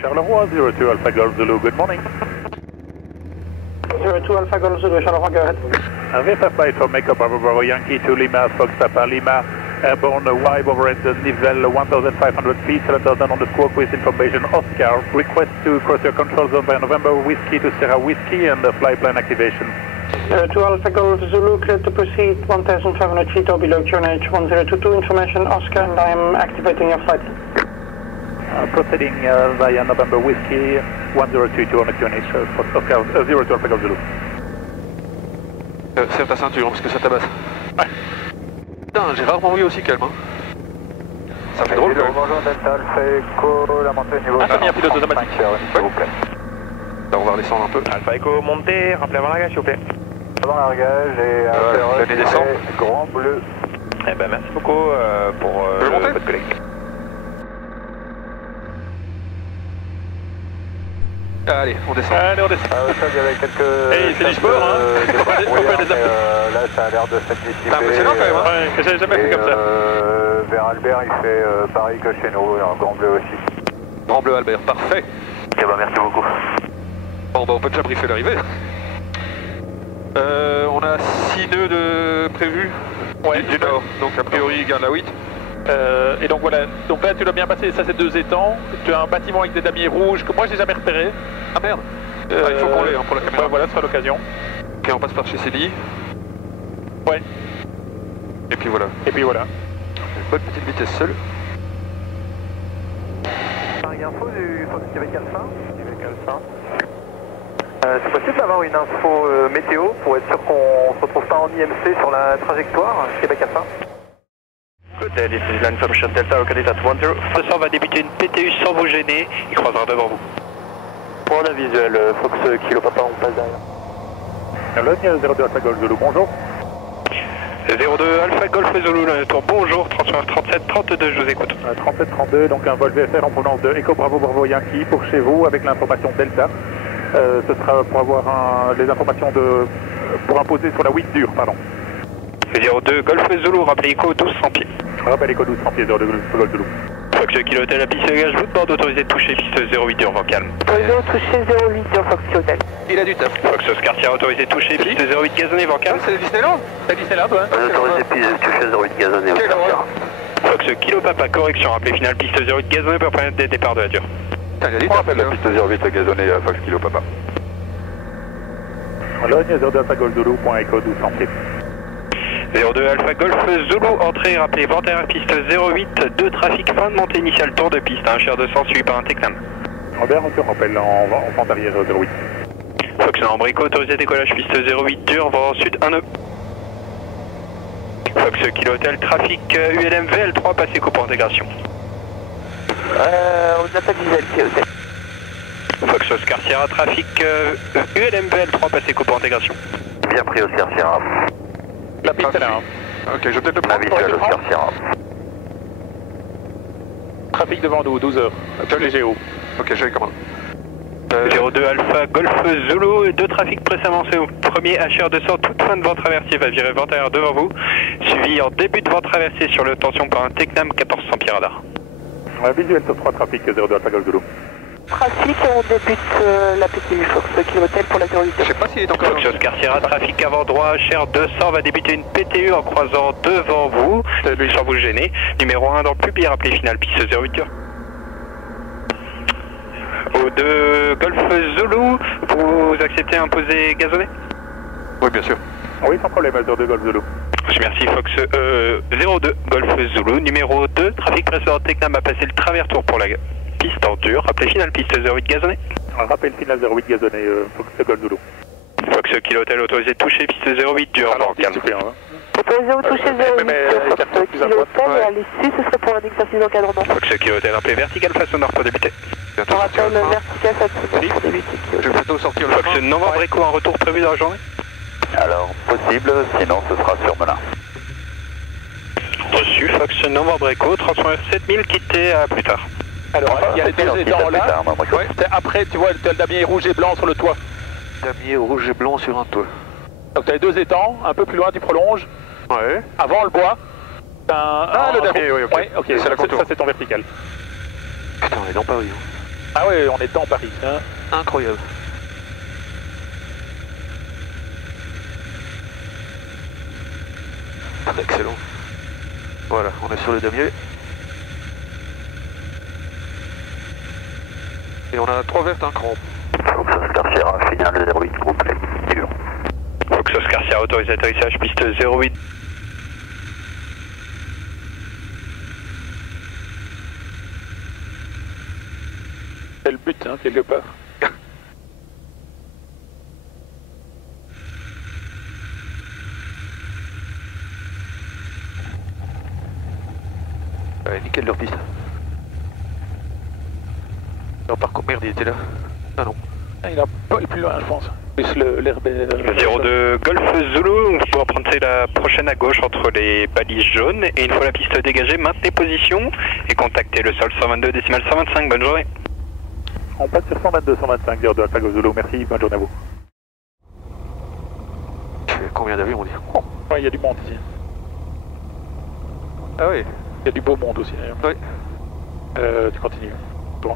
Charleroi, 02 Alpha Golf Zulu, good morning. 02 Alpha Golf Zulu, Charleroi, go ahead. VFR flight from Echo Bravo Bravo Yankee to Lima, Fox Papa Lima, airborne wide overhead Nivelle 1,500 feet, 7,000 on the squawk with information Oscar. Request to cross your control zone by November Whiskey to Sierra Whiskey and fly plan activation. 2 Alpha Golf Zulu, cleared to proceed 1,500 feet or below QNH 1022, information Oscar, and I am activating your flight. Proceeding via November Whiskey 1022 on the QNH, Oscar 02 Alpha Golf Zulu. Serre ta ceinture parce que ça tabasse. Ouais. Putain, j'ai rarement vu aussi calme. Hein. Ça fait drôle. Bonjour Delta Alpha Echo, la montée au niveau. Ah, t'as mis un pilote automatique. S'il vous plaît. Là, on va redescendre un peu. Alpha Echo, montez, rappelez avant largage s'il vous plaît. Avant largage et allez descendre. Grand bleu. Eh ben merci beaucoup pour votre collègue. Allez, on descend. Allez, on descend. Il y avait quelques... Hey, c'est du sport, hein. Là, ça a l'air de s'être dissipé. C'est impressionnant quand même, hein. Ouais, que j'avais jamais fait comme ça. Vers Albert, il fait pareil que chez nous, un grand bleu aussi. Grand bleu Albert, parfait. Eh ben merci beaucoup. Bon, bah on peut déjà briefer l'arrivée. On a 6 nœuds de prévus du nord, donc a priori garde la 8. Et donc voilà, donc là tu l'as bien passé, ça c'est 2 étangs, tu as un bâtiment avec des damiers rouges que moi j'ai jamais repéré. Ah merde, il faut qu'on l'ait pour la caméra. Ouais, voilà, ce sera l'occasion. Ok, on passe par chez Célie. Ouais. Et puis voilà. Et puis voilà. Bonne petite vitesse seule. Paris Info du Fox Québec Alpha. C'est possible d'avoir une info météo pour être sûr qu'on se retrouve pas en IMC sur la trajectoire Québec Alpha. Good, this is l'information Delta located at 10. Ce soir va débuter une PTU sans vous gêner, il croisera devant vous. Pour la visuelle, Fox Kilo Papa, on passe derrière. Hello, 02 Alpha Golf Zulu, bonjour. 02 Alpha Golf Zulu, le tour bonjour, transfert 37-32, je vous écoute. 3732, donc un vol VFR en provenance de Echo Bravo Bravo Yankee pour chez vous avec l'information Delta. Ce sera pour avoir les informations pour imposer sur la 8 dure, pardon. 02 Golf Zulu, rappelez Echo 1200 pieds. Rappel Echo 1200 pieds, 02 Golf Zulu. Fox Kilo Hotel, la piste de gage, vous demande autorisé de toucher piste 08 dur, vent calme. Autorisé de toucher 08 sur Fox Hotel. Il a du taf. Fox Oscar Sierra, autorisé de toucher piste 08 gazonné, vent calme. C'est Disneyland. C'est Disneyland, ouais. Autorisé de toucher 08 gazonné au Sierra. Fox Kilo Papa, correction, rappelez finale piste 08 gazonné pour permettre des départs de la dure. Putain, il a du On taf. rappelle la piste 08 gazonné Fox Kilo Papa. Hello, 02 Alpha Golf Zulu, point Echo 1200 pieds. 02 Alpha Golf Zulu, entrée, rappelez vent arrière piste 08, 2 trafic, fin de montée initiale, tour de piste, un HR200 suivi par un Tecnam. Robert, on rappelle en vente arrière 08. Fox Ambrico, autorisé décollage piste 08 dur, vent sud 1 nœud. Fox Kilo Hotel, trafic ULM VL3, passé coup pour intégration. On appelle visuel, Hotel. Fox Oscar Sierra, trafic ULM VL3, passé coup pour intégration. Bien pris au Sierra. La piste est là, hein. Ok, je vais peut-être le La prendre. visuelle au Sierra. Trafic devant nous, 12 heures. Léger haut. Ok, je vais commande. 02 Alpha Golf Zulu, 2 trafics précédents au premier HR200, toute fin de vent traversier va virer vent arrière devant vous, suivi en début de vent traversier sur le tension par un Tecnam 1400 pieds radar. Visuel sur 3 trafic 02 Alpha Golf Zulu. Trafic, on débute la PTU Fox Kilo Hotel pour la 08. Je sais pas s'il est encore. Fox Oscar Sierra, trafic avant droit, HR200 va débuter une PTU en croisant devant vous, sans vous gêner. Numéro 1 dans le pub, rappelez finale piste 08 dur. Au 2 Golf Zulu, vous acceptez un posé gazonné? Oui, bien sûr. Oui, sans problème, 02 Golf Zulu. Merci Fox 02 Golf Zulu, numéro 2, trafic précédent Tecnam a passé le travers tour pour la piste en dur, rappelez finale piste 08 gazonné. Rappel final 08 gazonné, Fox Golf Zulu. Fox Kilo Hotel autorisé de toucher piste 08 dur, vent calme. Autorisé au toucher 08 sur Fox Kilo Hotel et à l'issue ce serait pour un exercice d'encadrement. Fox Kilo Hotel, rappelez vertical face au nord pour débuter. On rappelle vertical face au nord pour débuter. Je vais plutôt sortir le Fox Nova Breco, un retour prévu dans la journée? Alors, possible, sinon ce sera sur Melun. Reçu, Fox Nova Breco, transfert 7000, quitté à plus tard. Alors, il y a les 2 étangs là. Ouais. Après, tu vois, tu as le damier rouge et blanc sur le toit. Damier rouge et blanc sur un toit. Donc, tu as les 2 étangs, un peu plus loin, tu prolonges. Ouais. Avant le bois. Le damier, oui, ok. Ouais, ok, C'est la contour. ça c'est ton vertical. Putain, mais non pas oui. Ah ouais, on est dans Paris. Hein. Incroyable. Excellent. Voilà, on est sur le damier. Et on a 3 vertes, un cran. Fox Oscar Sierra, final 08 complet. Fox Oscar Sierra, autorisé atterrissage, piste 08. C'est le but, hein, quelque part. Ouais, nickel leur piste. Alors par contre, merde, il était là. Ah non. Ah, il a pas le plus loin, je pense. Plus l'herbe. 02 Golf Zulu, on va pouvoir prendre la prochaine à gauche entre les balises jaunes. Et une fois la piste dégagée, maintenez position et contactez le sol 122 décimal 125. Bonne journée. On passe sur 122, 125, 02 Alpha Golf Zulu. Merci, bonne journée à vous. Combien d'avions on dit? Oh, ouais, il y a du monde ici. Ah oui. Il y a du beau monde aussi d'ailleurs. Oui. Tu continues. Bon.